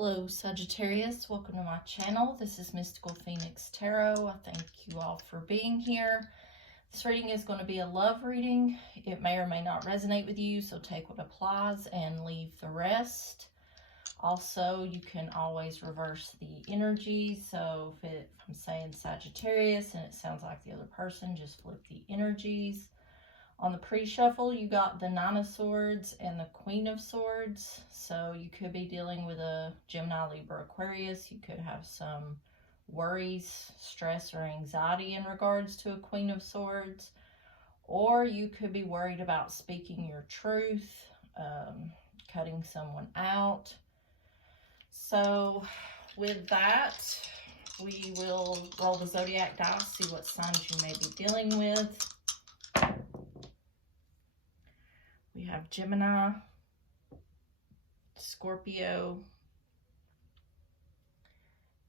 Hello Sagittarius, welcome to my channel. This is Mystical Phoenix Tarot. I thank you all for being here. This reading is going to be a love reading. It may or may not resonate with you, so take what applies and leave the rest. Also, you can always reverse the energy. So if I'm saying Sagittarius and it sounds like the other person, just flip the energies. On the pre-shuffle, you got the Nine of Swords and the Queen of Swords. So you could be dealing with a Gemini, Libra, Aquarius. You could have some worries, stress, or anxiety in regards to a Queen of Swords. Or you could be worried about speaking your truth, cutting someone out. So with that, we will roll the zodiac dice, see what signs you may be dealing with. We have Gemini, Scorpio,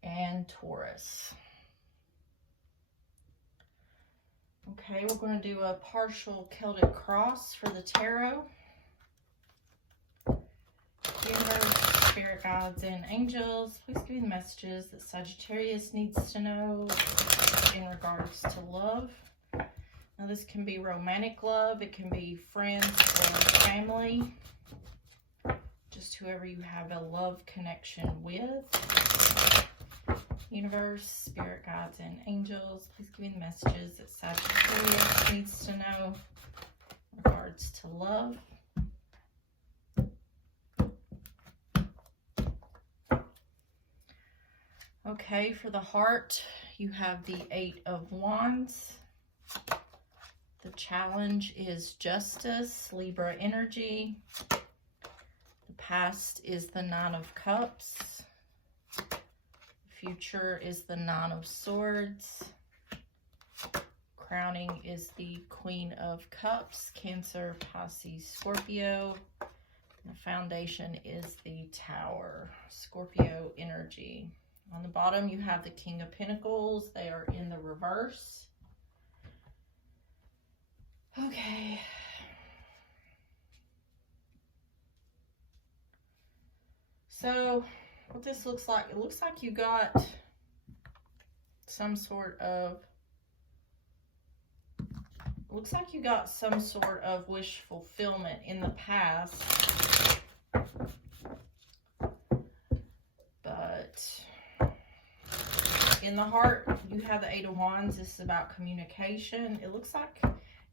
and Taurus. Okay, we're going to do a partial Celtic cross for the tarot. Universe, spirit guides, and angels, please give me the messages that Sagittarius needs to know in regards to love. Now, this can be romantic love, it can be friends or family, just whoever you have a love connection with. Universe, spirit guides, and angels, please give me the messages that Sagittarius needs to know in regards to love. Okay, for the heart, you have the Eight of Wands. The challenge is justice, Libra energy. The past is the Nine of Cups. The future is the Nine of Swords. Crowning is the Queen of Cups, Cancer, Pisces, Scorpio. The foundation is the Tower, Scorpio energy. On the bottom, you have the King of Pentacles. They are in the reverse. Okay. So, what this looks like, it looks like you got some sort of, wish fulfillment in the past. But in the heart, you have the Eight of Wands. This is about communication. It looks like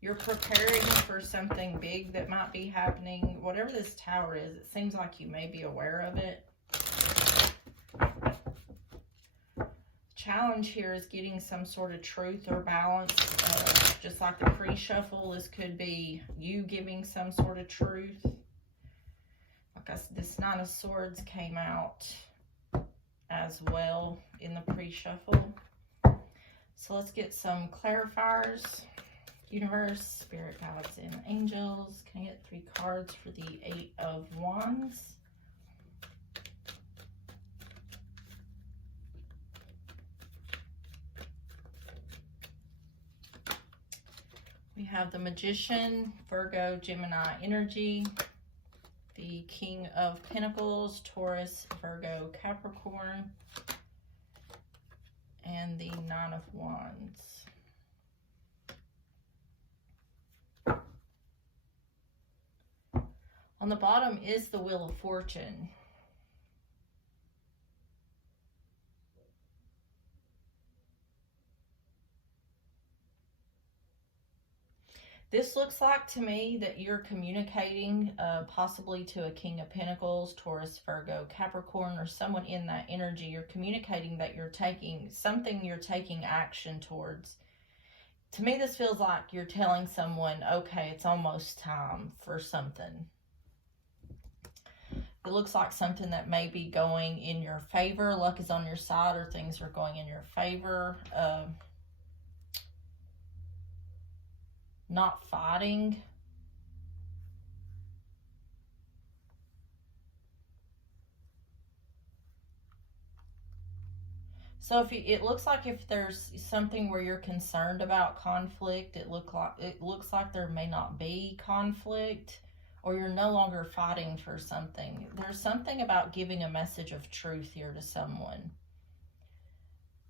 you're preparing for something big that might be happening. Whatever this Tower is, it seems like you may be aware of it. Challenge here is getting some sort of truth or balance. Just like the pre-shuffle, this could be you giving some sort of truth. Like I said, this Nine of Swords came out as well in the pre-shuffle. So let's get some clarifiers. Universe, spirit guides, and angels. Can I get 3 cards for the Eight of Wands? We have the Magician, Virgo, Gemini energy. The King of Pentacles, Taurus, Virgo, Capricorn. And the Nine of Wands. On the bottom is the Wheel of Fortune. This looks like to me that you're communicating possibly to a King of Pentacles, Taurus, Virgo, Capricorn, or someone in that energy. You're communicating that you're taking something, you're taking action towards. To me, this feels like you're telling someone, okay, it's almost time for something. It looks like something that may be going in your favor. Luck is on your side, or things are going in your favor. Not fighting. So it looks like if there's something where you're concerned about conflict, it looks like there may not be conflict. or you're no longer fighting for something. There's something about giving a message of truth here to someone.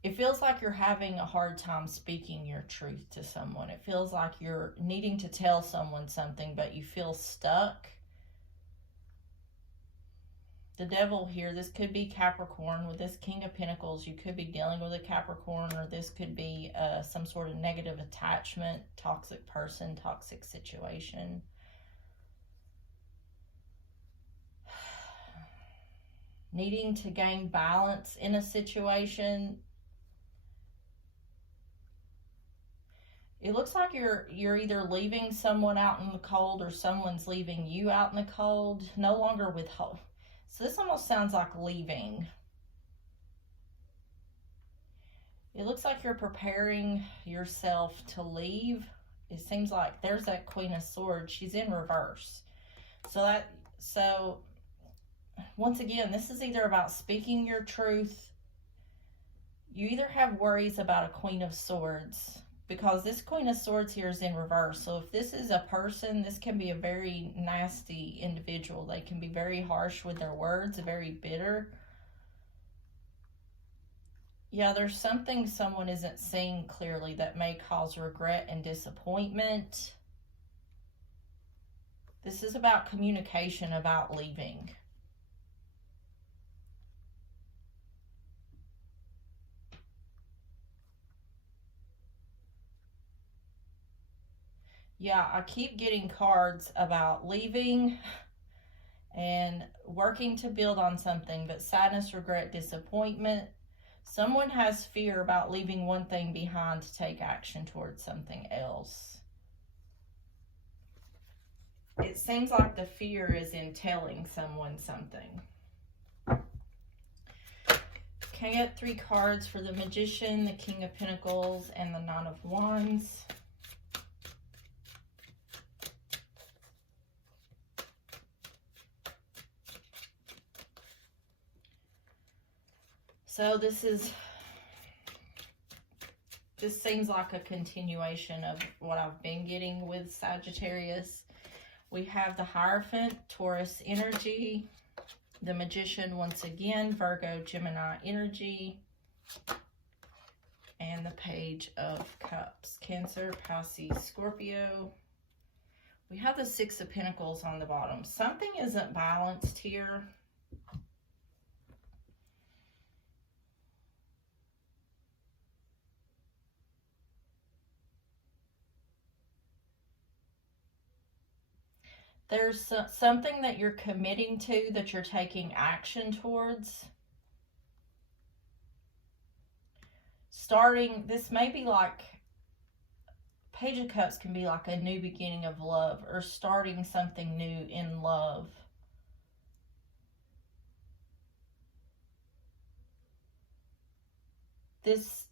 It feels like you're having a hard time speaking your truth to someone. It feels like you're needing to tell someone something, but you feel stuck. The devil here, this could be Capricorn with this King of Pentacles. You could be dealing with a Capricorn, or this could be some sort of negative attachment, toxic person, toxic situation. Needing to gain balance in a situation. It looks like you're either leaving someone out in the cold, or someone's leaving you out in the cold. No longer withhold. So this almost sounds like leaving. It looks like you're preparing yourself to leave. It seems like there's that Queen of Swords. She's in reverse. So once again, this is either about speaking your truth. You either have worries about a Queen of Swords, because this Queen of Swords here is in reverse. So if this is a person, this can be a very nasty individual. They can be very harsh with their words, very bitter. Yeah, there's something someone isn't seeing clearly that may cause regret and disappointment. This is about communication, about leaving. Yeah, I keep getting cards about leaving and working to build on something, but sadness, regret, disappointment. Someone has fear about leaving one thing behind to take action towards something else. It seems like the fear is in telling someone something. Can I get 3 cards for the Magician, the King of Pentacles, and the Nine of Wands? So this seems like a continuation of what I've been getting with Sagittarius. We have the Hierophant, Taurus energy, the Magician once again, Virgo, Gemini energy, and the Page of Cups, Cancer, Pisces, Scorpio. We have the Six of Pentacles on the bottom. Something isn't balanced here. There's something that you're committing to, that you're taking action towards. This may be like, Page of Cups can be like a new beginning of love, or starting something new in love.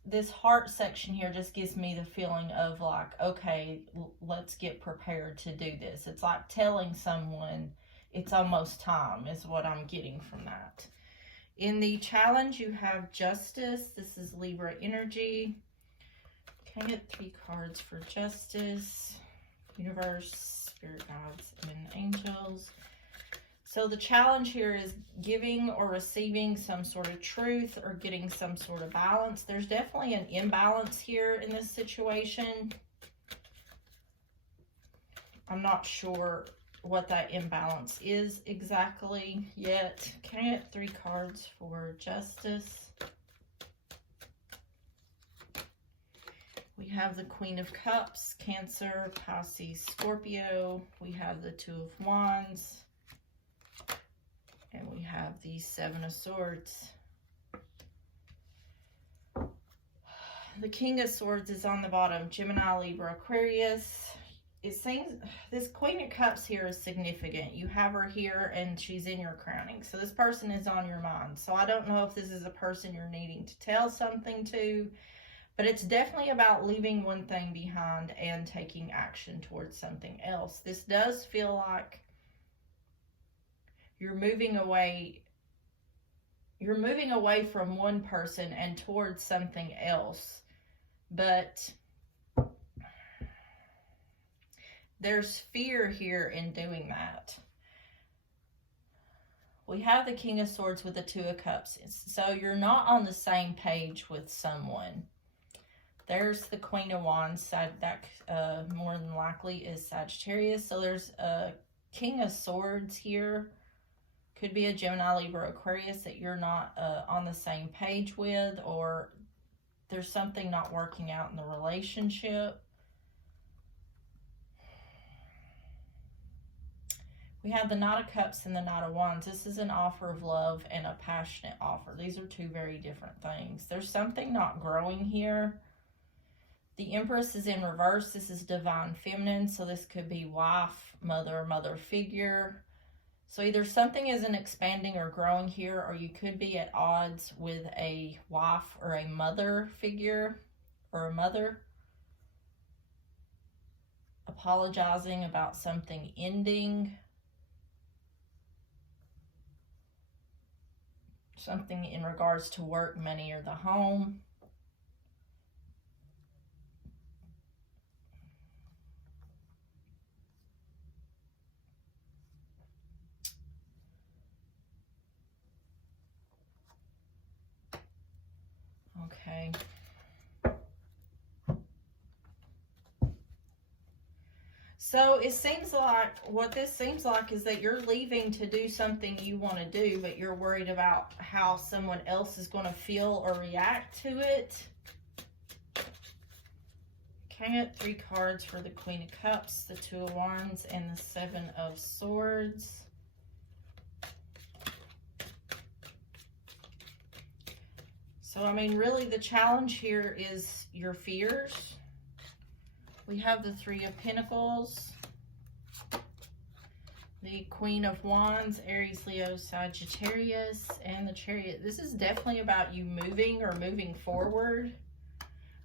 This heart section here just gives me the feeling of like, okay, let's get prepared to do this. It's like telling someone it's almost time, is what I'm getting from that. In the challenge, you have Justice. This is Libra energy. Can I get 3 cards for Justice, Universe, Spirit Guides, and Angels? So the challenge here is giving or receiving some sort of truth, or getting some sort of balance. There's definitely an imbalance here in this situation. I'm not sure what that imbalance is exactly yet. Can I get 3 cards for Justice? We have the Queen of Cups, Cancer, Pisces, Scorpio. We have the Two of Wands. And we have the Seven of Swords. The King of Swords is on the bottom, Gemini, Libra, Aquarius. It seems this Queen of Cups here is significant. You have her here and she's in your crowning. So this person is on your mind. So I don't know if this is a person you're needing to tell something to, but it's definitely about leaving one thing behind and taking action towards something else. This does feel like you're moving away from one person and towards something else. But there's fear here in doing that. We have the King of Swords with the Two of Cups. So you're not on the same page with someone. There's the Queen of Wands. That more than likely is Sagittarius. So there's a King of Swords here. Could be a Gemini, Libra, Aquarius that you're not on the same page with, or there's something not working out in the relationship. We have the Knight of Cups and the Knight of Wands. This is an offer of love and a passionate offer. These are two very different things. There's something not growing here. The Empress is in reverse. This is divine feminine, so this could be wife, mother figure. So either something isn't expanding or growing here, or you could be at odds with a wife or a mother figure, or a mother apologizing about something ending. Something in regards to work, money, or the home. Okay. So it seems like, what this seems like is that you're leaving to do something you want to do, but you're worried about how someone else is going to feel or react to it. Okay, I got 3 cards for the Queen of Cups, the Two of Wands, and the Seven of Swords. So, I mean, really the challenge here is your fears. We have the Three of Pentacles, the Queen of Wands, Aries, Leo, Sagittarius, and the Chariot. This is definitely about you moving or moving forward.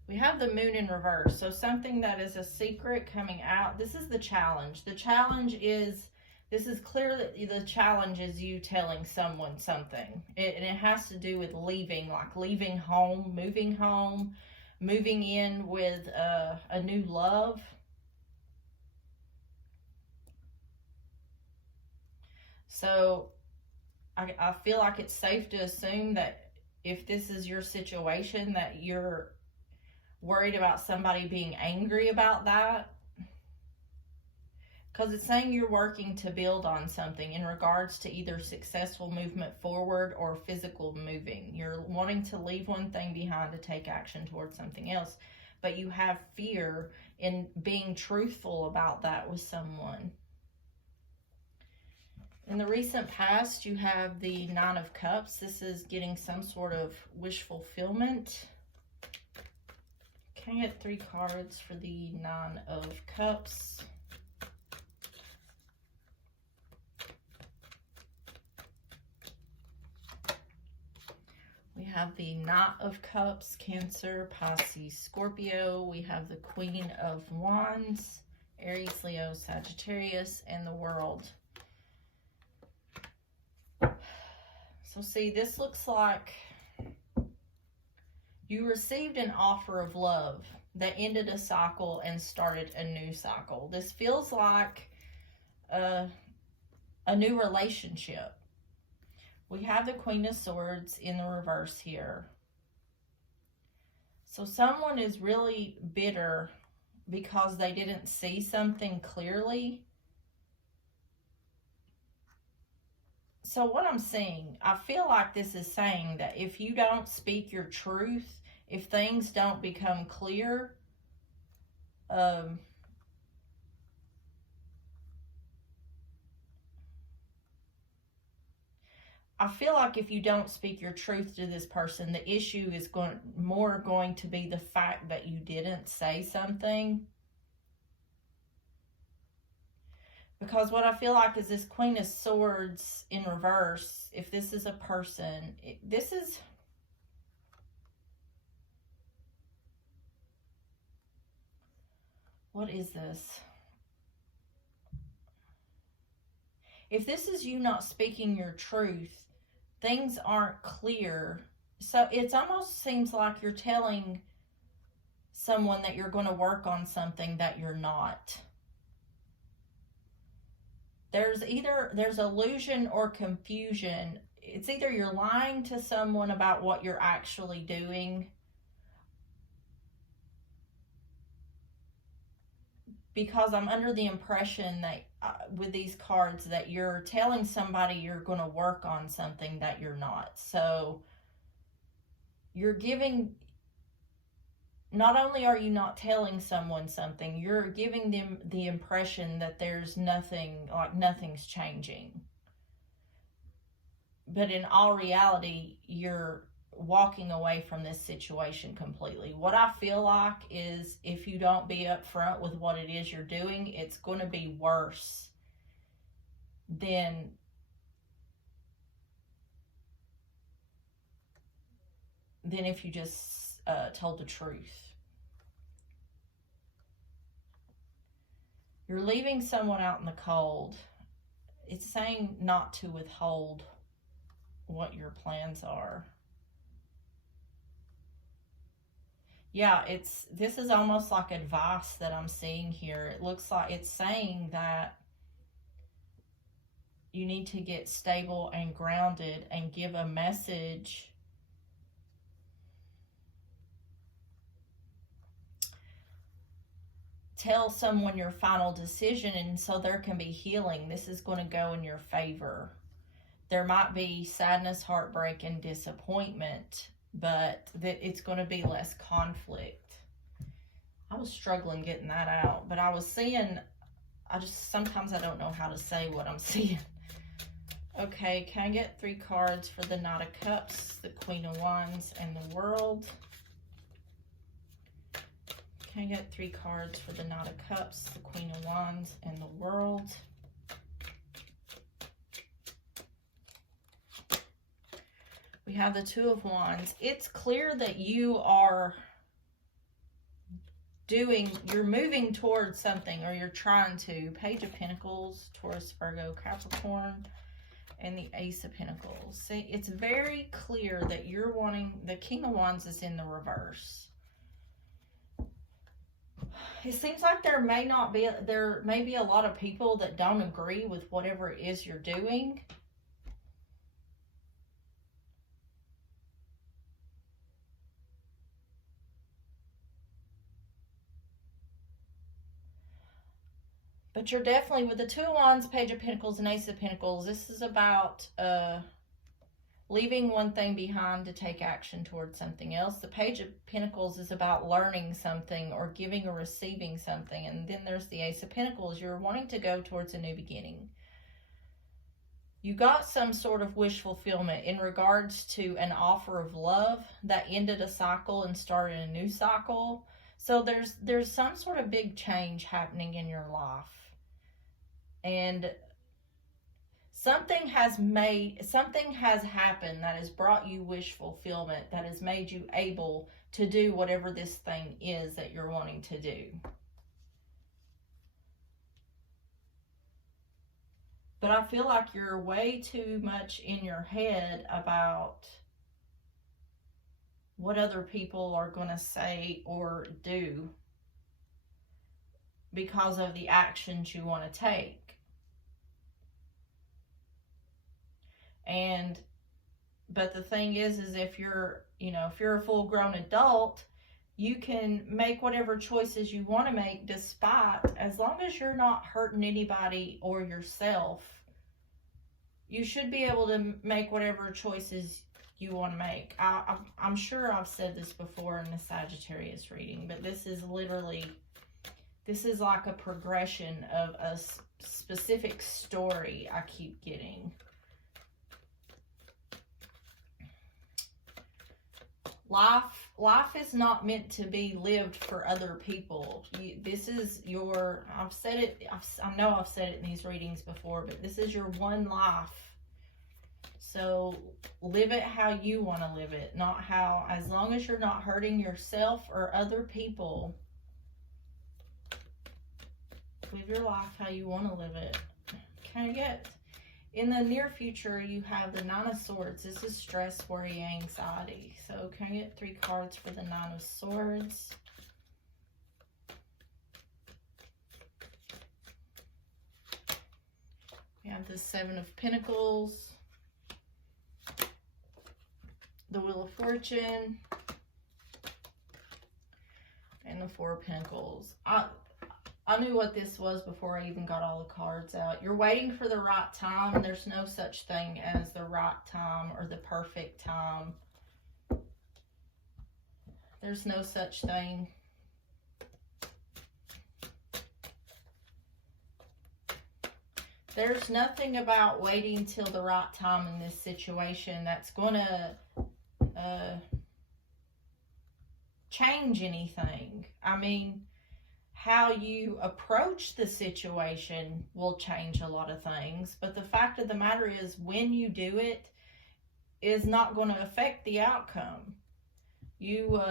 We have the Moon in reverse, so something that is a secret coming out. This is the challenge. The challenge is, this is clear that the challenge is you telling someone something. And it has to do with leaving, like leaving home, moving in with a new love. So I feel like it's safe to assume that if this is your situation, that you're worried about somebody being angry about that. Because it's saying you're working to build on something in regards to either successful movement forward or physical moving. You're wanting to leave one thing behind to take action towards something else. But you have fear in being truthful about that with someone. In the recent past, you have the Nine of Cups. This is getting some sort of wish fulfillment. Can I get 3 cards for the Nine of Cups? We have the Knight of Cups, Cancer, Pisces, Scorpio. We have the Queen of Wands, Aries, Leo, Sagittarius, and the World. So see, this looks like you received an offer of love that ended a cycle and started a new cycle. This feels like a new relationship. We have the Queen of Swords in the reverse here. So someone is really bitter because they didn't see something clearly. So what I'm seeing, I feel like this is saying that if you don't speak your truth, if things don't become clear, I feel like if you don't speak your truth to this person, the issue is going to be the fact that you didn't say something. Because what I feel like is this Queen of Swords in reverse, if this is a person, this is... What is this? If this is you not speaking your truth, things aren't clear. So it almost seems like you're telling someone that you're going to work on something that you're not. there's illusion or confusion. It's either you're lying to someone about what you're actually doing, because I'm under the impression that with these cards that you're telling somebody you're going to work on something that you're not. So you're giving, not only are you not telling someone something, you're giving them the impression that there's nothing, like nothing's changing. But in all reality, you're walking away from this situation completely. What I feel like is if you don't be upfront with what it is you're doing, it's going to be worse than if you just told the truth. You're leaving someone out in the cold. It's saying not to withhold what your plans are. Yeah, this is almost like advice that I'm seeing here. It looks like it's saying that you need to get stable and grounded and give a message. Tell someone your final decision, and so there can be healing. This is going to go in your favor. There might be sadness, heartbreak, and disappointment, but that it's going to be less conflict. I was struggling getting that out, but I was seeing, sometimes I don't know how to say what I'm seeing. Okay, can I get 3 cards for the Knight of Cups, the Queen of Wands, and the World? Can I get 3 cards for the Knight of Cups, the Queen of Wands, and the World? We have the Two of Wands. It's clear that you're moving towards something, or you're trying to. Page of Pentacles, Taurus, Virgo, Capricorn, and the Ace of Pentacles. See, it's very clear that you're wanting, the King of Wands is in the reverse. It seems like there may be a lot of people that don't agree with whatever it is you're doing. But you're definitely, with the Two of Wands, Page of Pentacles, and Ace of Pentacles, this is about leaving one thing behind to take action towards something else. The Page of Pentacles is about learning something or giving or receiving something. And then there's the Ace of Pentacles. You're wanting to go towards a new beginning. You got some sort of wish fulfillment in regards to an offer of love that ended a cycle and started a new cycle. So there's some sort of big change happening in your life. And something has happened that has brought you wish fulfillment, that has made you able to do whatever this thing is that you're wanting to do. But I feel like you're way too much in your head about what other people are going to say or do because of the actions you want to take. But the thing is if you're a full-grown adult, you can make whatever choices you want to make, despite, as long as you're not hurting anybody or yourself, you should be able to make whatever choices you want to make. I'm sure I've said this before in the Sagittarius reading, but this is like a progression of a specific story I keep getting. Life is not meant to be lived for other people. This is your, I've said it, I know I've said it in these readings before, but this is your one life. So live it how you want to live it, not how, as long as you're not hurting yourself or other people, live your life how you want to live it. Can I get, in the near future, you have the Nine of Swords. This is stress, worry, anxiety. So can I get 3 cards for the Nine of Swords? We have the Seven of Pentacles, the Wheel of Fortune, and the Four of Pentacles. I knew what this was before I even got all the cards out. You're waiting for the right time. There's no such thing as the right time or the perfect time. There's no such thing. There's nothing about waiting till the right time in this situation that's going to change anything. I mean, how you approach the situation will change a lot of things, but the fact of the matter is when you do it is not going to affect the outcome. You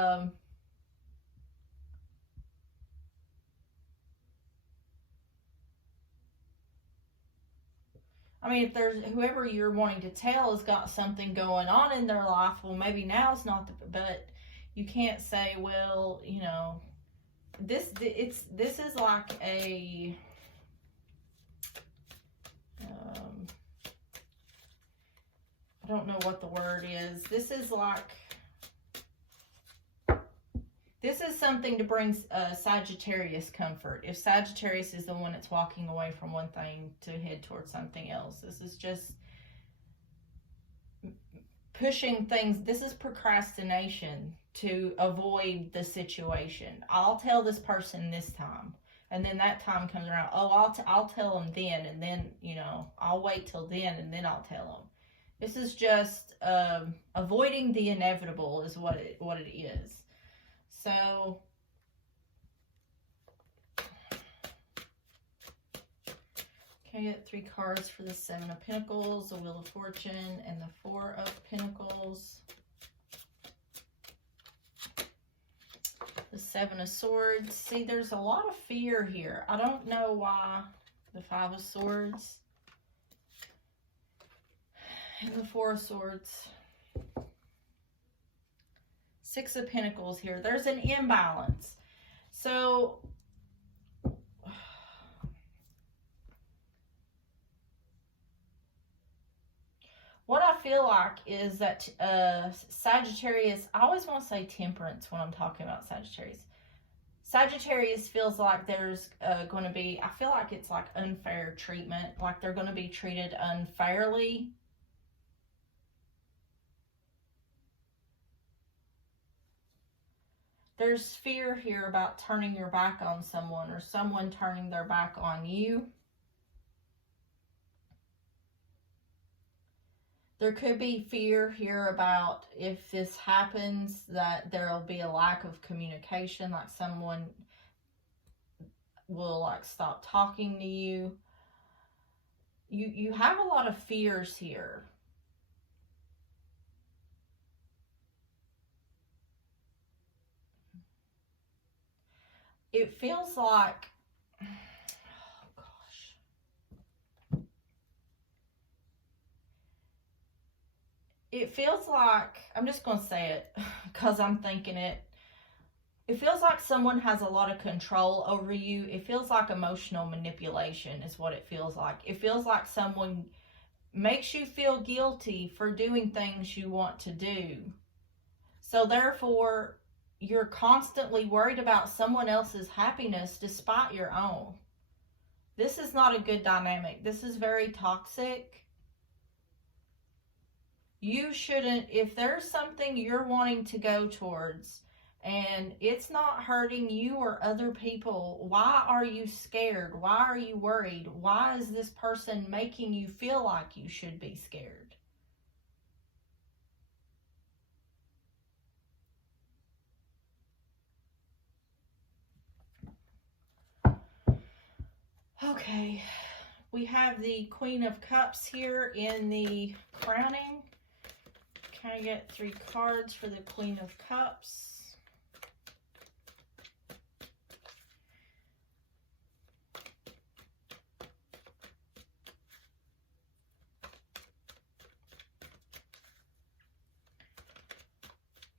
I mean, if there's whoever you're wanting to tell has got something going on in their life, well, maybe now's not the, but you can't say, well, you know, this is like a I don't know what the word is. This is like, this is something to bring Sagittarius comfort. If Sagittarius is the one that's walking away from one thing to head towards something else, this is just pushing things. This is procrastination to avoid the situation. I'll tell this person this time, and then that time comes around. Oh, I'll tell them then, and then, you know, I'll wait till then, and then I'll tell them. This is just avoiding the inevitable is what it is. So can I get 3 cards for the Seven of Pentacles, the Wheel of Fortune, and the Four of Pentacles? The Seven of Swords. See, there's a lot of fear here. I don't know why. The Five of Swords. And the Four of Swords. Six of Pentacles here. There's an imbalance. So what I feel like is that Sagittarius, I always want to say Temperance when I'm talking about Sagittarius. Sagittarius feels like there's going to be, I feel like it's like unfair treatment, like they're going to be treated unfairly. There's fear here about turning your back on someone or someone turning their back on you. There could be fear here about if this happens that there'll be a lack of communication, like someone will like stop talking to you. You have a lot of fears here. It feels like, oh gosh. It feels like, I'm just going to say it because I'm thinking it. It feels like someone has a lot of control over you. It feels like emotional manipulation is what it feels like. It feels like someone makes you feel guilty for doing things you want to do. So therefore, you're constantly worried about someone else's happiness despite your own. This is not a good dynamic. This is very toxic. You shouldn't, if there's something you're wanting to go towards and it's not hurting you or other people, why are you scared? Why are you worried? Why is this person making you feel like you should be scared? Okay, we have the Queen of Cups here in the crowning. Can I get 3 cards for the Queen of Cups?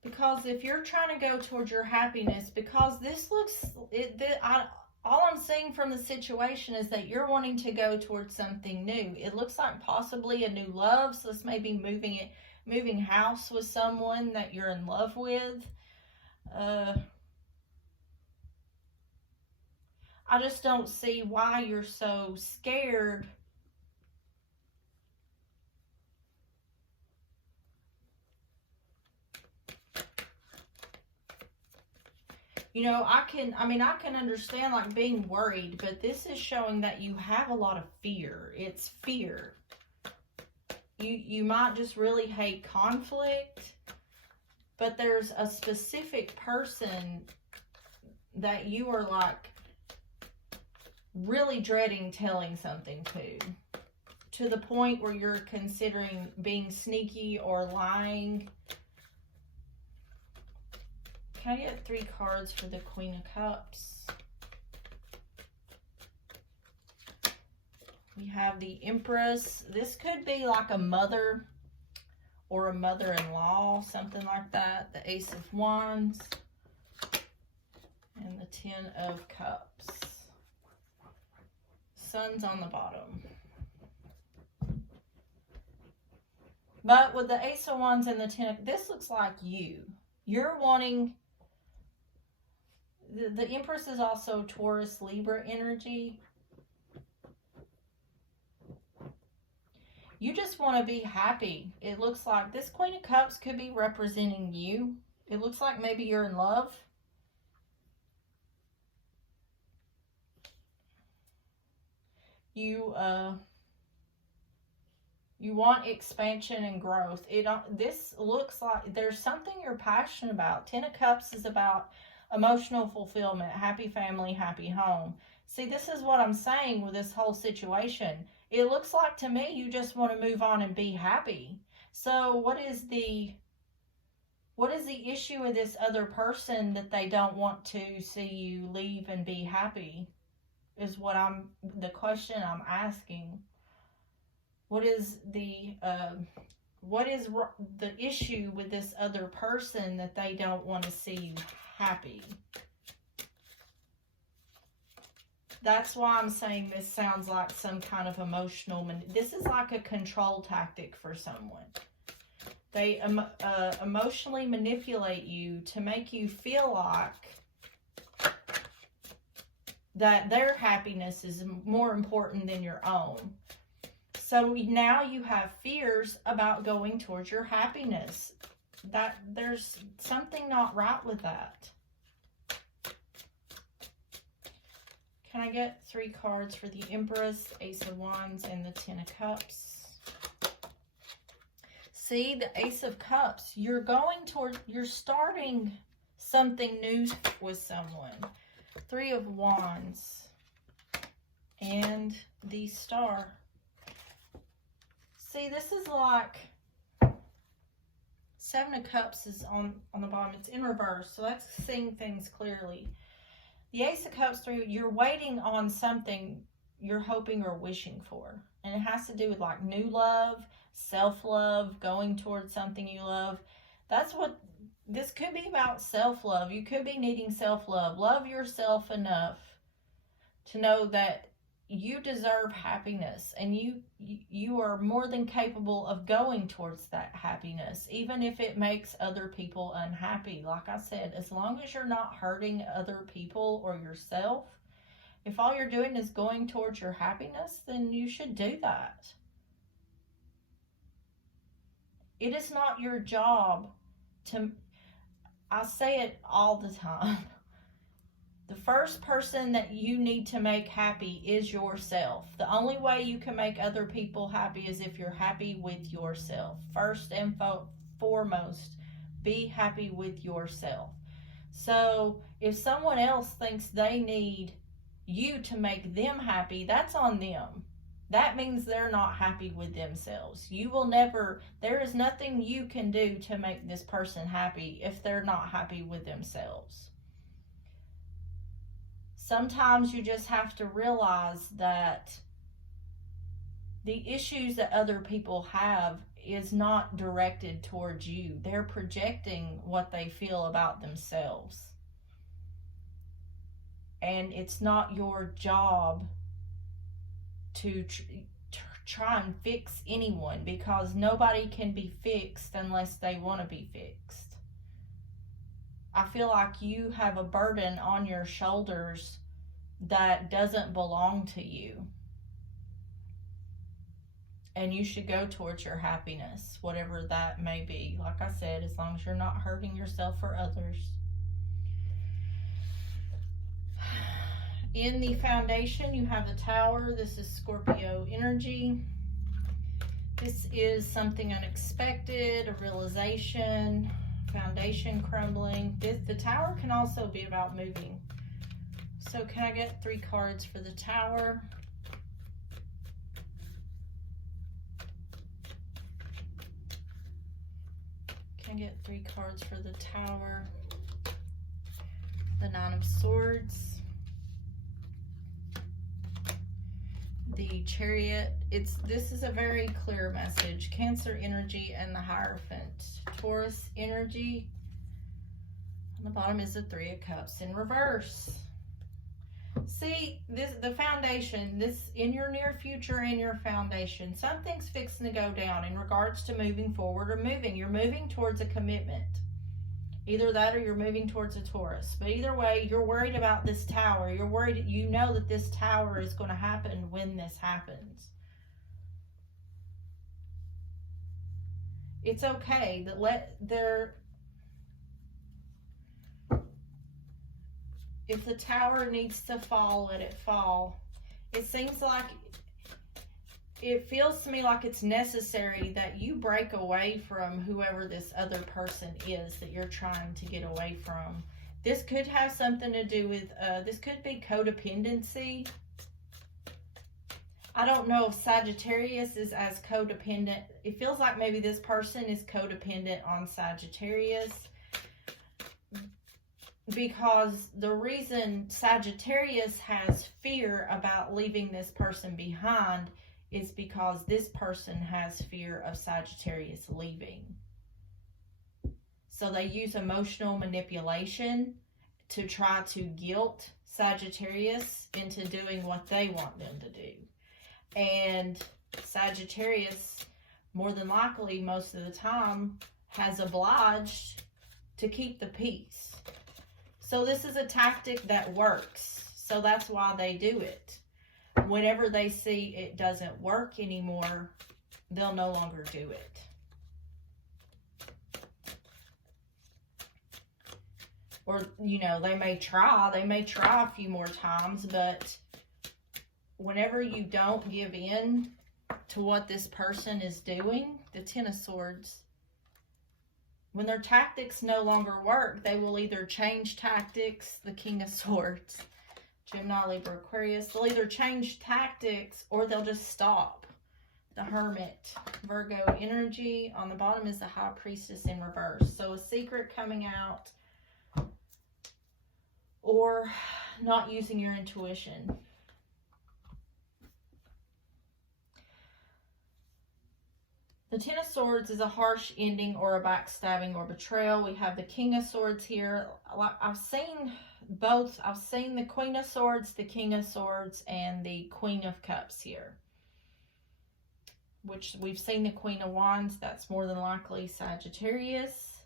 Because if you're trying to go towards your happiness, because this looks, All I'm seeing from the situation is that you're wanting to go towards something new. It looks like possibly a new love. So this may be moving house with someone that you're in love with. I just don't see why you're so scared. You know, I can understand like being worried, but this is showing that you have a lot of fear. It's fear. You might just really hate conflict, but there's a specific person that you are like really dreading telling something to the point where you're considering being sneaky or lying. Can I get 3 cards for the Queen of Cups? We have the Empress. This could be like a mother or a mother-in-law, something like that. The Ace of Wands and the 10 of Cups. Sun's on the bottom. But with the Ace of Wands and the 10 of, this looks like you. You're wanting, the Empress is also Taurus, Libra energy. You just want to be happy. It looks like this Queen of Cups could be representing you. It looks like maybe you're in love. You want expansion and growth. This looks like there's something you're passionate about. 10 of Cups is about emotional fulfillment, happy family, happy home. See, this is what I'm saying with this whole situation. It looks like to me you just want to move on and be happy. So what is the issue with this other person that they don't want to see you leave and be happy? Is the question I'm asking. What is the issue with this other person that they don't want to see you happy? That's why I'm saying this sounds like some kind of this is like a control tactic for someone. They emotionally manipulate you to make you feel like that their happiness is more important than your own. So now you have fears about going towards your happiness. That there's something not right with that. Can I get 3 cards for the Empress, Ace of Wands, and the 10 of Cups? See, the Ace of Cups. You're starting something new with someone. 3 of Wands and the Star. See, this is like 7 of Cups is on the bottom. It's in reverse, so that's seeing things clearly. The Ace of Cups, you're waiting on something you're hoping or wishing for. And it has to do with like new love, self-love, going towards something you love. That's what this could be about, self-love. You could be needing self-love. Love yourself enough to know that you deserve happiness, and you are more than capable of going towards that happiness, even if it makes other people unhappy. Like I said, as long as you're not hurting other people or yourself, if all you're doing is going towards your happiness, then you should do that. It is not your job I say it all the time. The first person that you need to make happy is yourself. The only way you can make other people happy is if you're happy with yourself. First and foremost, be happy with yourself. So if someone else thinks they need you to make them happy, that's on them. That means they're not happy with themselves. There is nothing you can do to make this person happy if they're not happy with themselves. Sometimes you just have to realize that the issues that other people have is not directed towards you. They're projecting what they feel about themselves. And it's not your job to try and fix anyone, because nobody can be fixed unless they want to be fixed. I feel like you have a burden on your shoulders that doesn't belong to you. And you should go towards your happiness, whatever that may be. Like I said, as long as you're not hurting yourself or others. In the foundation, you have the Tower. This is Scorpio energy. This is something unexpected, a realization, foundation crumbling. The Tower can also be about moving. So can I get 3 cards for the Tower? Can I get 3 cards for the Tower? The 9 of Swords. The Chariot. This is a very clear message. Cancer energy and the Hierophant. Taurus energy. On the bottom is the 3 of Cups in reverse. See, the foundation, this in your near future, in your foundation, something's fixing to go down in regards to moving forward or moving. You're moving towards a commitment. Either that or you're moving towards a Taurus. But either way, you're worried about this Tower. You're worried, you know that this Tower is going to happen when this happens. It's okay that if the Tower needs to fall, let it fall. It seems like, it feels to me like it's necessary that you break away from whoever this other person is that you're trying to get away from. This could have something to do with, this could be codependency. I don't know if Sagittarius is as codependent. It feels like maybe this person is codependent on Sagittarius. Because the reason Sagittarius has fear about leaving this person behind is because this person has fear of Sagittarius leaving. So they use emotional manipulation to try to guilt Sagittarius into doing what they want them to do. And Sagittarius, more than likely, most of the time, has obliged to keep the peace. So this is a tactic that works. So that's why they do it. Whenever they see it doesn't work anymore, they'll no longer do it. Or, you know, they may try a few more times, but whenever you don't give in to what this person is doing, the 10 of Swords, when their tactics no longer work, they will either change tactics, the King of Swords, Gemini, Libra, Aquarius. They'll either change tactics or they'll just stop. The Hermit, Virgo energy. On the bottom is the High Priestess in reverse. So a secret coming out or not using your intuition. The 10 of Swords is a harsh ending or a backstabbing or betrayal. We have the King of Swords here. I've seen both. I've seen the Queen of Swords, the King of Swords, and the Queen of Cups here. Which we've seen the Queen of Wands. That's more than likely Sagittarius.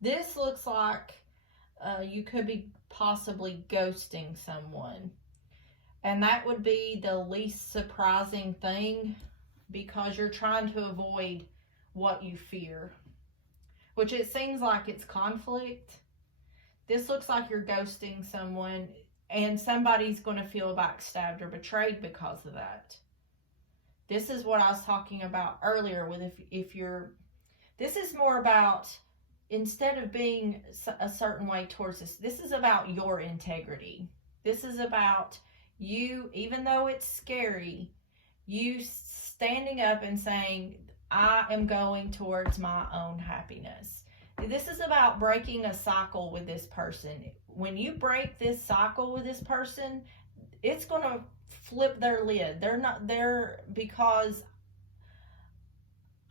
This looks like you could be possibly ghosting someone. And that would be the least surprising thing, because you're trying to avoid what you fear, which it seems like it's conflict. This looks like you're ghosting someone, and somebody's going to feel backstabbed or betrayed because of that. This is what I was talking about earlier with if you're, this is more about, instead of being a certain way towards this is about your integrity. This is about you, even though it's scary, you standing up and saying, I am going towards my own happiness. This is about breaking a cycle with this person. When you break this cycle with this person, it's going to flip their lid. They're not there, because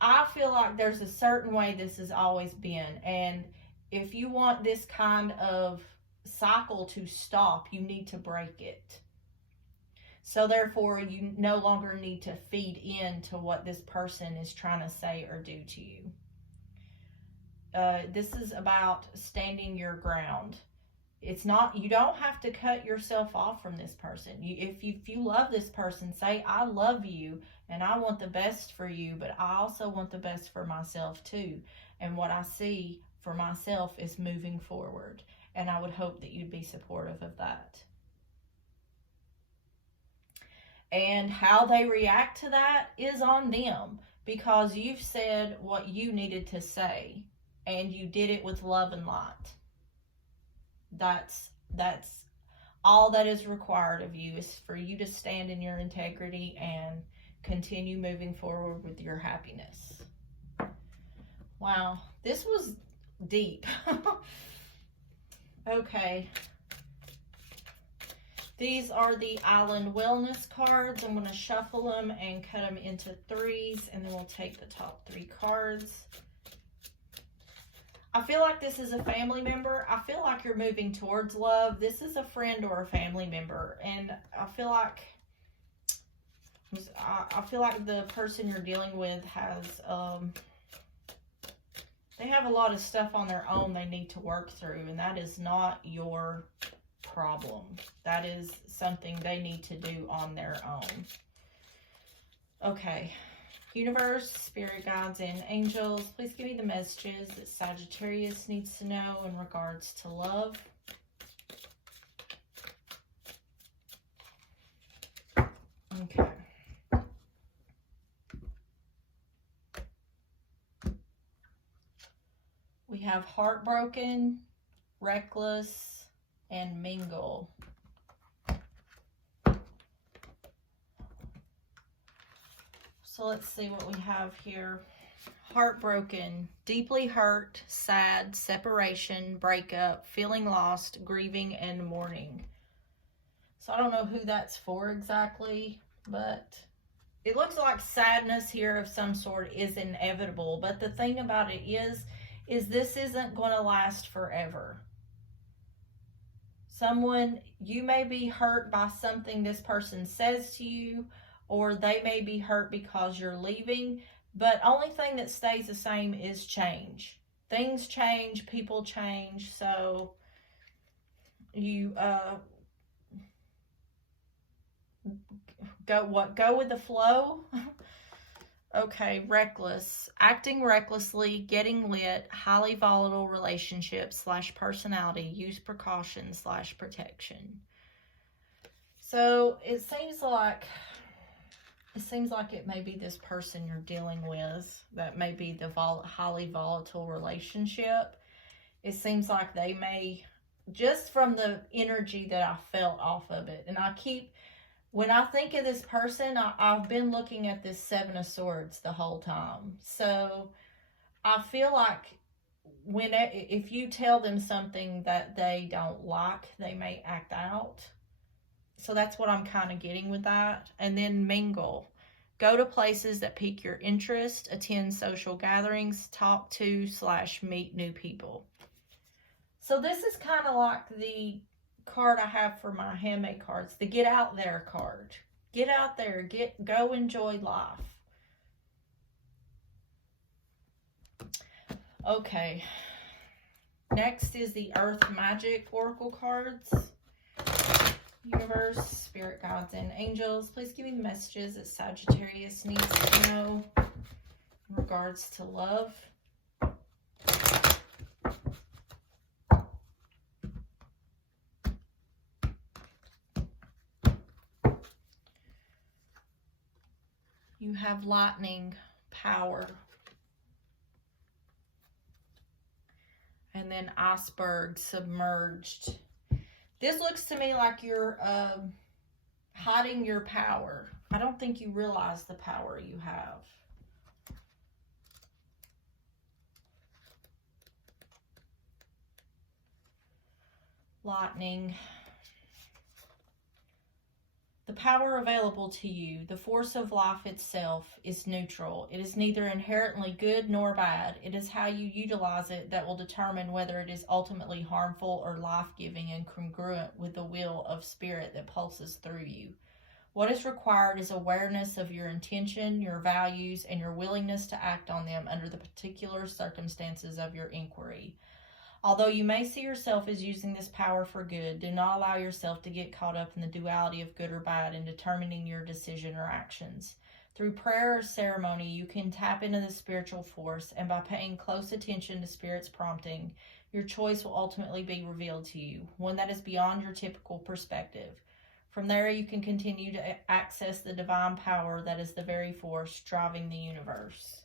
I feel like there's a certain way this has always been. And if you want this kind of cycle to stop. You need to break it. So therefore, you no longer need to feed into what this person is trying to say or do to you. This is about standing your ground. It's not, you don't have to cut yourself off from this person. If you love this person, say, I love you and I want the best for you, but I also want the best for myself too. And what I see for myself is moving forward. And I would hope that you'd be supportive of that. And how they react to that is on them, because you've said what you needed to say and you did it with love and light. That's all that is required of you, is for you to stand in your integrity and continue moving forward with your happiness. Wow, this was deep. Okay. These are the Island Wellness cards. I'm going to shuffle them and cut them into threes, and then we'll take the top 3 cards. I feel like this is a family member. I feel like you're moving towards love. This is a friend or a family member, and I feel like the person you're dealing with has they have a lot of stuff on their own they need to work through, and that is not your problem. That is something they need to do on their own. Okay. Universe, spirit guides, and angels, please give me the messages that Sagittarius needs to know in regards to love. Okay. We have heartbroken, reckless, and mingle. So let's see what we have here. Heartbroken, deeply hurt, sad, separation, breakup, feeling lost, grieving, and mourning. So I don't know who that's for exactly, but it looks like sadness here of some sort is inevitable. But the thing about it is this isn't going to last forever. You may be hurt by something this person says to you, or they may be hurt because you're leaving, but only thing that stays the same is change. Things change, people change, so you go with the flow. Okay, reckless, acting recklessly, getting lit, highly volatile relationship / personality, use precaution / protection. So it seems like it may be this person you're dealing with that may be the highly volatile relationship. It seems like they may, just from the energy that I felt off of it, and when I think of this person, I've been looking at this 7 of Swords the whole time. So I feel like if you tell them something that they don't like, they may act out. So that's what I'm kind of getting with that. And then mingle. Go to places that pique your interest, attend social gatherings, talk to / meet new people. So this is kind of like the card I have for my handmade cards, the get out there card. Get out there, go enjoy life. Okay. Next is the Earth Magic Oracle cards. Universe, spirit guides, and angels, please give me the messages that Sagittarius needs to know in regards to love. You have lightning, power, and then iceberg, submerged. This looks to me like you're hiding your power. I don't think you realize the power you have. Lightning. The power available to you, the force of life itself, is neutral. It is neither inherently good nor bad. It is how you utilize it that will determine whether it is ultimately harmful or life-giving and congruent with the will of spirit that pulses through you. What is required is awareness of your intention, your values, and your willingness to act on them under the particular circumstances of your inquiry. Although you may see yourself as using this power for good, do not allow yourself to get caught up in the duality of good or bad in determining your decision or actions. Through prayer or ceremony, you can tap into the spiritual force, and by paying close attention to Spirit's prompting, your choice will ultimately be revealed to you, one that is beyond your typical perspective. From there, you can continue to access the divine power that is the very force driving the universe.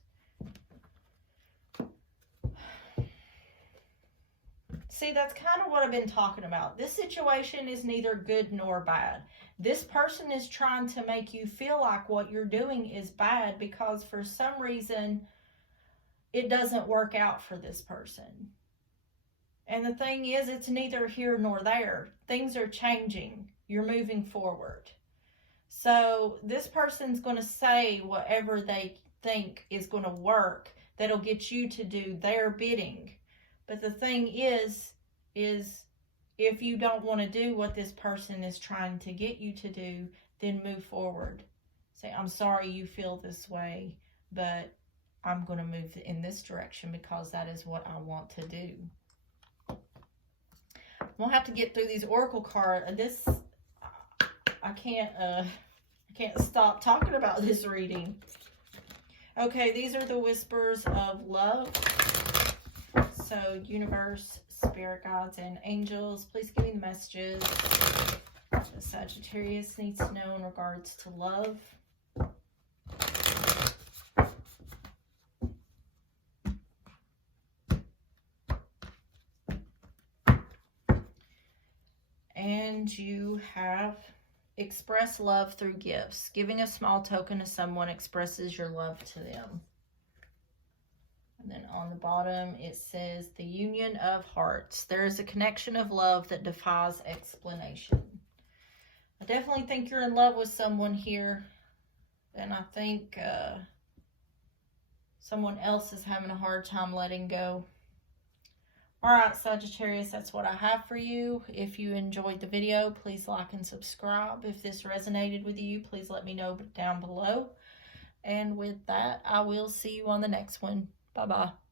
See, that's kind of what I've been talking about. This situation is neither good nor bad. This person is trying to make you feel like what you're doing is bad because for some reason it doesn't work out for this person. And the thing is, it's neither here nor there. Things are changing. You're moving forward. So this person's going to say whatever they think is going to work that'll get you to do their bidding. But the thing is if you don't want to do what this person is trying to get you to do, then move forward. Say, I'm sorry you feel this way, but I'm going to move in this direction because that is what I want to do. We'll have to get through these oracle cards. I can't stop talking about this reading. Okay, these are the whispers of love. So, universe, spirit guides, and angels, please give me the messages that Sagittarius needs to know in regards to love. And you have express love through gifts. Giving a small token to someone expresses your love to them. And then on the bottom, it says the union of hearts. There is a connection of love that defies explanation. I definitely think you're in love with someone here. And I think someone else is having a hard time letting go. All right, Sagittarius, that's what I have for you. If you enjoyed the video, please like and subscribe. If this resonated with you, please let me know down below. And with that, I will see you on the next one. Bye-bye.